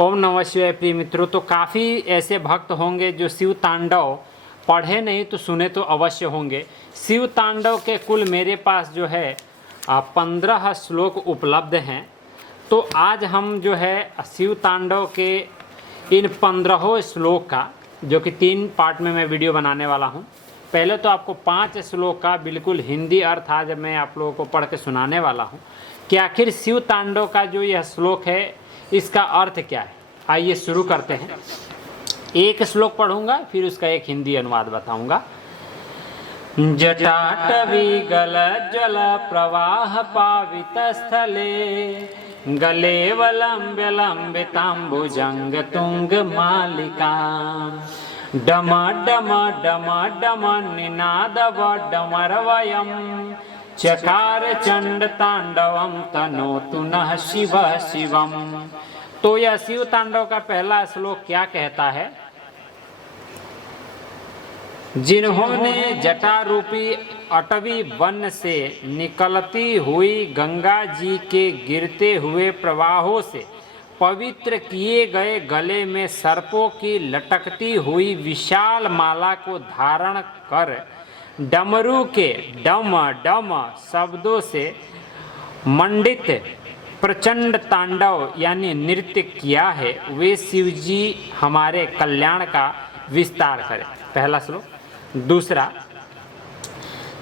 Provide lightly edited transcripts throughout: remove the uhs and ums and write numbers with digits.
ओम नमः शिवाय। प्रिय मित्रों, तो काफ़ी ऐसे भक्त होंगे जो शिव तांडव पढ़े नहीं तो सुने तो अवश्य होंगे। शिव तांडव के कुल मेरे पास जो है 15 श्लोक उपलब्ध हैं। तो आज हम जो है शिव तांडव के इन 15 श्लोक का, जो कि 3 पार्ट में मैं वीडियो बनाने वाला हूं। पहले तो आपको 5 श्लोक का बिल्कुल हिंदी अर्थ आज मैं आप लोगों को पढ़ के सुनाने वाला हूं कि आखिर शिव तांडव का जो यह श्लोक है इसका अर्थ क्या है। आइए शुरू करते हैं। एक श्लोक पढ़ूंगा, फिर उसका एक हिंदी अनुवाद बताऊंगा। जटाटवी गल जल प्रवाह पावित स्थले गले वलंब्य लंबितांबुजंग तुंग मालिका डम डम डम डम निनाद डमरवयम चकार चंड तांडवम तनोतु नः शिव शिवम। तो यह शिव तांडव का पहला श्लोक क्या कहता है? जिन्होंने जटा रूपी अटवी वन से निकलती हुई गंगा जी के गिरते हुए प्रवाहों से पवित्र किए गए गले में सर्पों की लटकती हुई विशाल माला को धारण कर डमरू के डम डम शब्दों से मंडित प्रचंड तांडव यानी नृत्य किया है, वे शिवजी हमारे कल्याण का विस्तार करें। पहला श्लोक। दूसरा,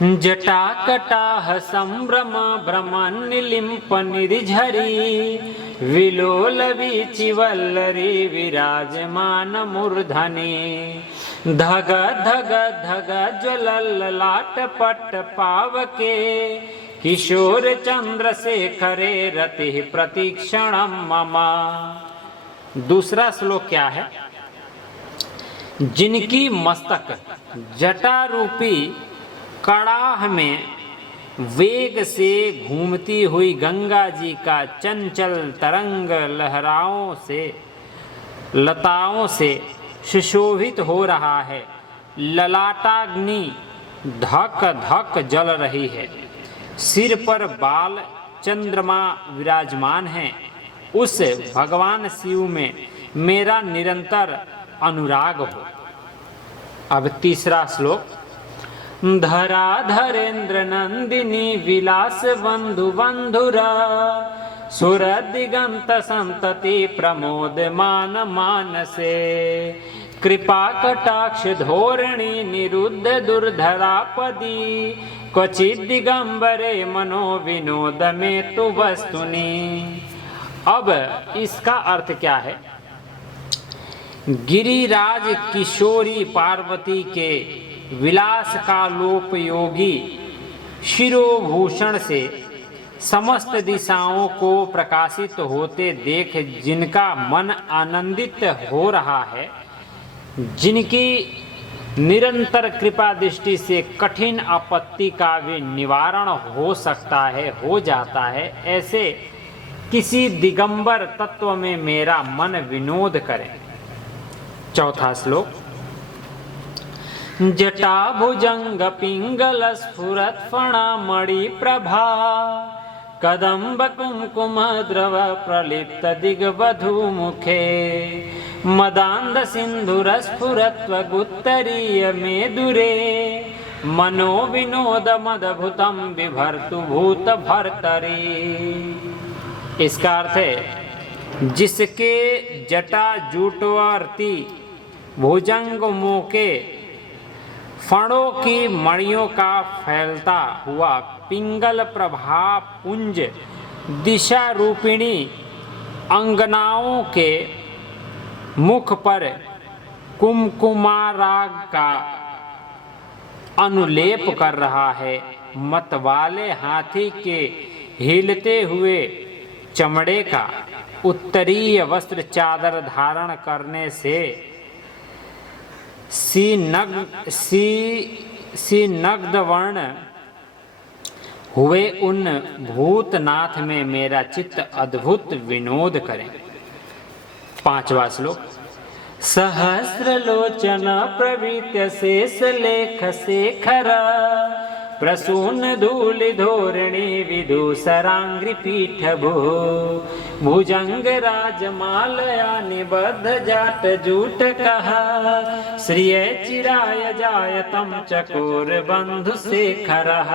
जटाकटाह संभ्रम भ्रमनिलिम्प निधिझरी विलोल विचिवल्लरी विराजमान मूर्धनि धग धग धग ज्वलल्ललाट पट पावके किशोर चंद्रशेखरे रति प्रतीक्षणम मम। दूसरा श्लोक क्या है? जिनकी मस्तक जटा रूपी कड़ाह में वेग से घूमती हुई गंगा जी का चंचल तरंग लहराओं से लताओं से सुशोभित हो रहा है, ललाटाग्नि धक धक जल रही है, सिर पर बाल चंद्रमा विराजमान हैं, उस भगवान शिव में मेरा निरंतर अनुराग हो। अब तीसरा श्लोक। धरा धरेन्द्र नंदिनी विलास बंधु बंधुरा सुर दिगंत संतति प्रमोद मान मानसे कृपा कटाक्ष धोरणी निरुद्ध दुर्धरापदी क्वचित दिगंबरे मनो विनोद में तु वस्तुनि। अब इसका अर्थ क्या है? गिरिराज किशोरी पार्वती के विलास का लोपयोगी शिरोभूषण से समस्त दिशाओं को प्रकाशित होते देख जिनका मन आनंदित हो रहा है, जिनकी निरंतर कृपा दृष्टि से कठिन आपत्ति का भी निवारण हो सकता है, हो जाता है, ऐसे किसी दिगंबर तत्व में मेरा मन विनोद करे। चौथा श्लोक। जटा भुजंग पिंगल स्फुरत फणामणि प्रभा कदम्ब कुमकुम द्रव प्रलिप्त दिग्वधू मुखे मदांध सिंधुर स्फुरत्व गुत्तरीय मेदुरे मनो विनोद मदभुतम विभर्तु भूत भर्तरी। इसका अर्थ है जिसके जटा जूटवर्ती भुजंग मोके फणों की मणियों का फैलता हुआ पिंगल प्रभा पुंज दिशा रूपिणी अंगनाओं के मुख पर कुमकुमाराग का अनुलेप कर रहा है, मतवाले हाथी के हिलते हुए चमड़े का उत्तरीय वस्त्र चादर धारण करने से नग्न वर्ण हुए उन भूतनाथ में मेरा चित्त अद्भुत विनोद करें। पांचवा श्लोक। सहस्रलोचन प्रवृत्य शेष लेख शेखर प्रसून धूलि धोरणी विदूसरांग्रि पीठ भू भुजंग राजमालया निबद्ध जाट जूट कहा, श्रिय चिराय जायतम चकोर बंधु शेखरः।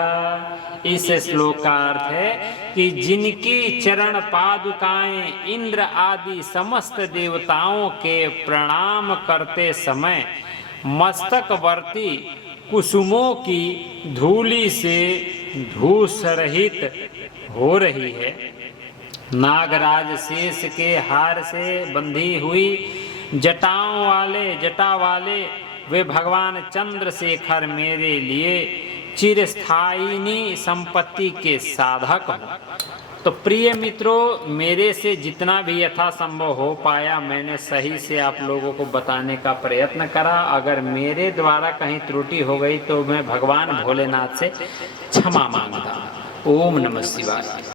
इस श्लोक का अर्थ है कि जिनकी चरण पादुकाएं इंद्र आदि समस्त देवताओं के प्रणाम करते समय मस्तकवर्ती कुसुमों की धूलि से धूस रहित हो रही है, नागराज शेष के हार से बंधी हुई जटा वाले वे भगवान चंद्रशेखर मेरे लिए चिरस्थायिनी संपत्ति के साधक हो। तो प्रिय मित्रों, मेरे से जितना भी यथासंभव हो पाया मैंने सही से आप लोगों को बताने का प्रयत्न करा। अगर मेरे द्वारा कहीं त्रुटि हो गई तो मैं भगवान भोलेनाथ से क्षमा मांगता हूँ। ओम नमः शिवाय।